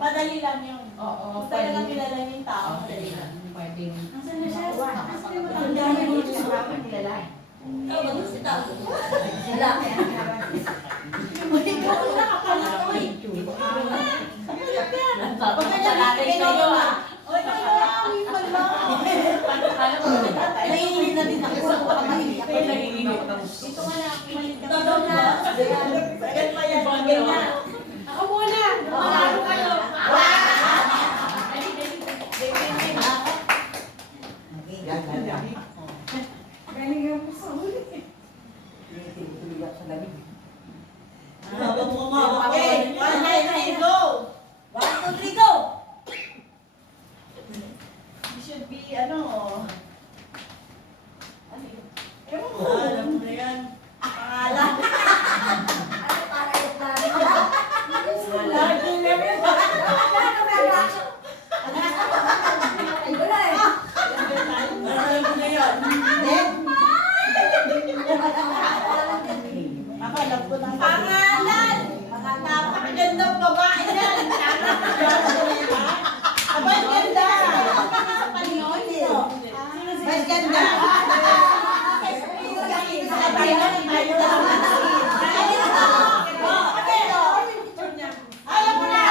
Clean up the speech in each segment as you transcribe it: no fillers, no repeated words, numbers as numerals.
Madali lang yun. Oo. Gusto na lang kilala yung tao. Madali lang. Pwedeng. Nasaan na siya? Ang dami mo siya. Kilala. Oo, si tao. Wala. Ikaw na kapalatoy. Pagkakalatin kayo ah. Oy, kailangan mo pala. Naiinit na din ako. Ito nga na. Ito na. Agad pa yan. Ako muna. Malaro kayo. Galing yung puso. Tuloy-tuloy sa lamig. Habang mumawak. Okay, 1, 2, 3, go! 1, 2, 3, go! It should be, ano, ewan mo. Alam mo na yan. Pangalan. Ano para yung plano? Lagi na rin. Ano ba yung action? Ay, wala eh. Alam mo na yan. Alam ko ng pangalan! Napakagandang babae yan! Abang ganda! Mas ganda! Alam mo na!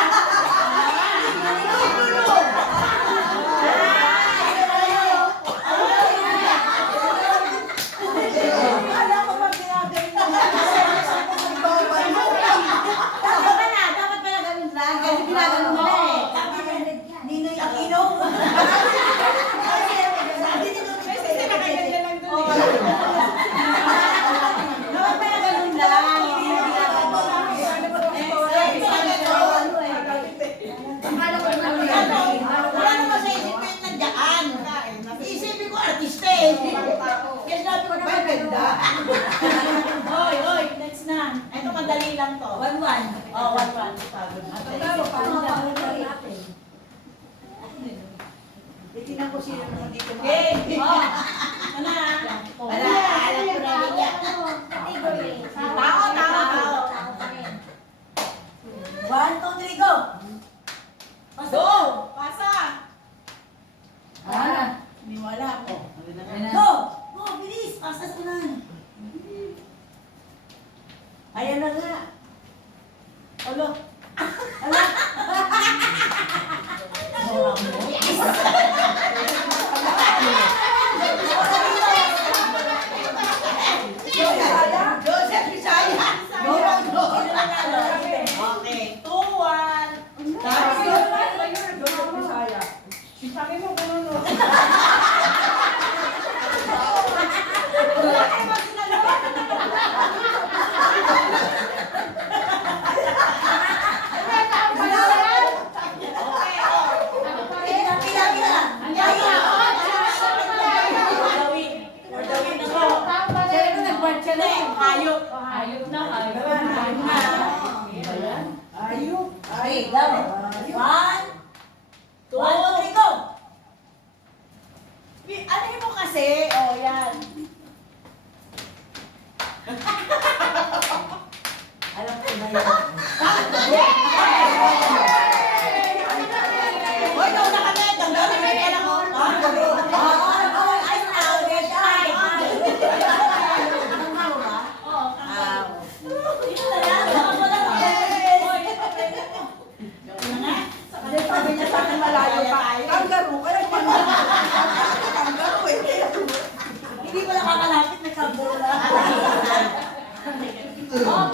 Oy, next na. Ito madali lang to. 1-1. Oh, 1-1. Pagod. kung sino naman dito. Okay. Oh. Ano na? Wala, alam ko na rin yan. Tao, tao, tao. 1, 2, 3, go! Go! Pasa! Ah, Hindi mo alam. Oh. go! Go, bilis! Pasas ko na. Ayan na nga. Alo. Ala. Joseph Bisaya. Go, go. Okay. 2, 1. Sabi mo kung ano. Hayop. Ayok. Okay, go. 1, 2, 3, go! Ano mo kasi? Oh, yan. Alam ko na yan. Hoy, ikaw na kami. Tanggalin mo yung anak ko. Sabi niya sa akin malayo pa. Kangaroo, kaya kangaroo eh. Hindi ko nakakalapit na kangaroo na. Oh,